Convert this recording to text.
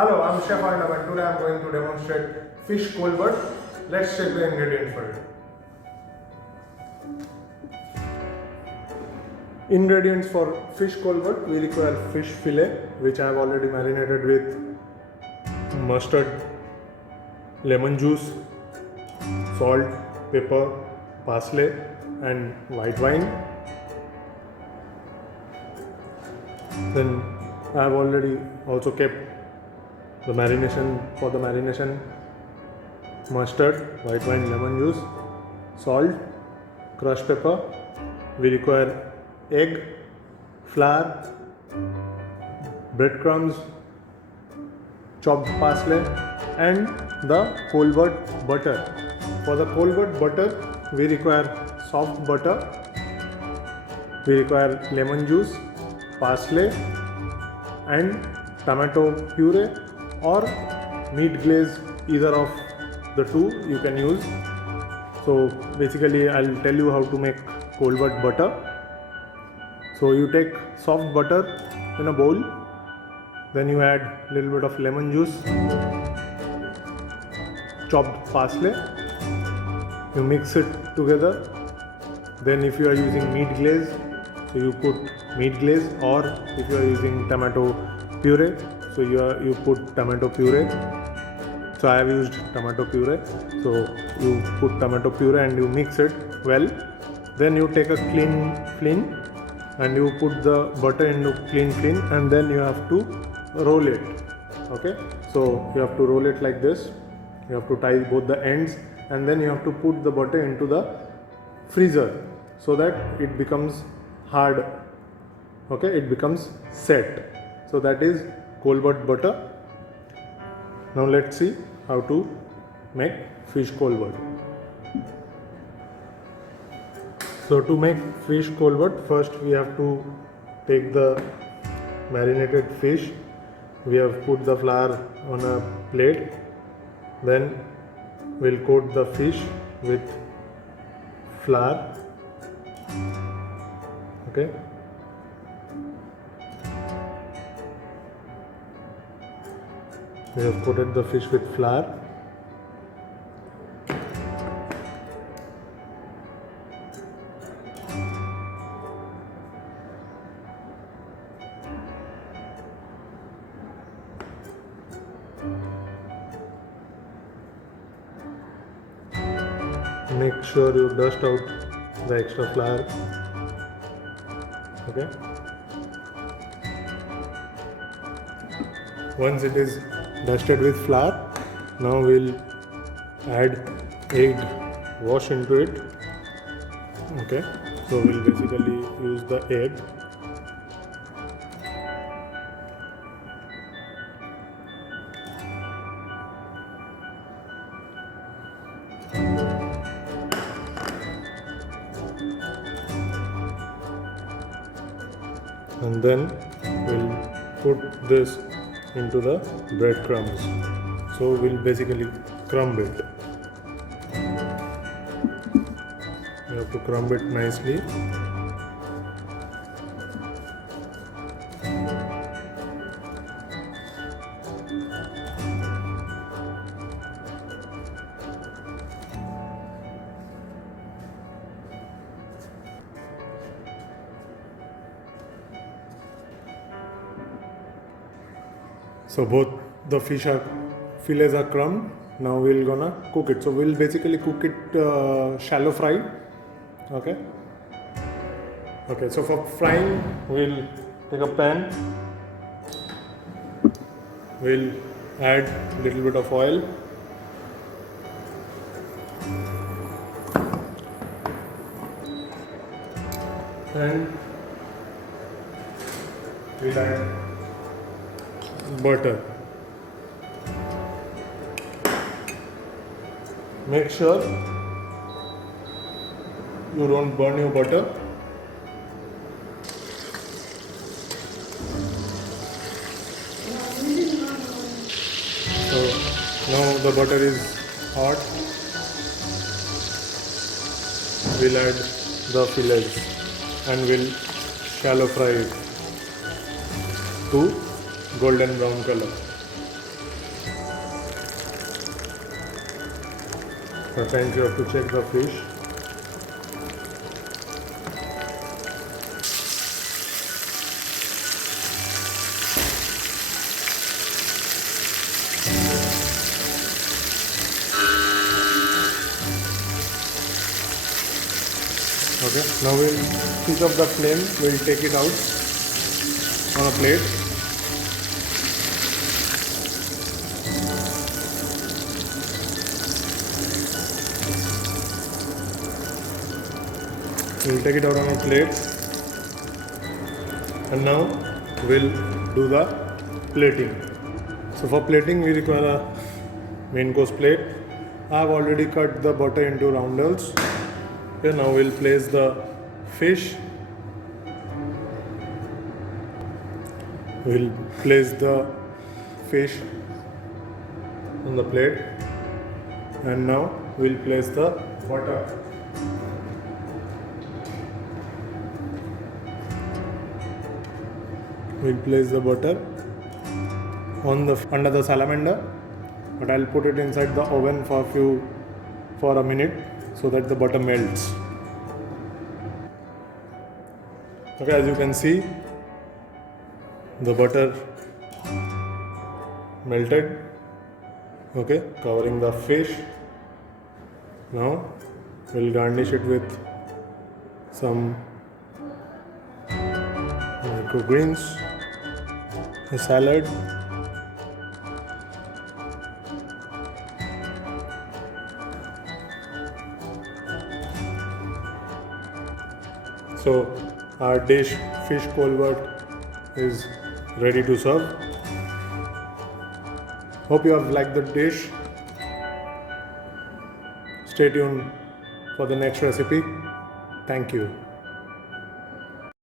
Hello, I'm Chef Arnab and today I'm going to demonstrate fish colbert. Let's check the ingredients for it. Ingredients for fish colbert: we require fish fillet, which I have already marinated with mustard, lemon juice, salt, pepper, parsley and white wine. Then I have already also kept the marination for the marination: mustard, white wine, lemon juice, salt, crushed pepper. We require egg, flour, breadcrumbs, chopped parsley and the colbert butter. For the colbert butter we require soft butter, we require lemon juice, parsley and tomato puree or meat glaze, either of the two you can use. So basically I'll tell you how to make colbert butter. So you take soft butter in a bowl, then you add a little bit of lemon juice, chopped parsley, you mix it together. Then if you are using meat glaze, so you put meat glaze, or if you are using tomato puree, so you put tomato puree. So I have used tomato puree. So you put tomato puree and you mix it well. Then you take a clean flint and you put the butter into clean and then you have to roll it. Okay, so you have to roll it like this. You have to tie both the ends and then you have to put the butter into the freezer so that it becomes hard. Okay, it becomes set. So that is colbert butter. Now let's see how to make fish colbert. So to make fish colbert, first we have to take the marinated fish. We have put the flour on a plate. Then we'll coat the fish with flour. Okay. We have coated the fish with flour. Make sure you dust out the extra flour. Okay. Once it is dusted with flour, now we'll add egg wash into it. Okay, so we'll basically use the egg. And then we'll put this into the breadcrumbs. So we'll basically crumb it. You have to crumb it nicely. So both the fish fillets are crumbed. Now we're gonna cook it. So we'll basically cook it shallow fry. Okay. Okay. So for frying, we'll take a pan. We'll add a little bit of oil. And we'll add butter. Make sure you don't burn your butter. So now the butter is hot. We'll add the fillets and we'll shallow fry it to golden brown color. Sometimes you have to check the fish. Okay, now we'll switch off the flame, we'll take it out on a plate. We'll take it out on a plate, and now we'll do the plating. So for plating we require a main course plate. I have already cut the butter into roundels. Okay, now we'll place the fish. We'll place the fish on the plate, and now we'll place the butter. We'll place the butter on the under the salamander, but I'll put it inside the oven for a minute so that the butter melts. Okay, as you can see, the butter melted. Okay, covering the fish. Now we'll garnish it with some microgreens, a salad, so our dish fish colvert is ready to serve. Hope you have liked the dish. Stay tuned for the next recipe. Thank you.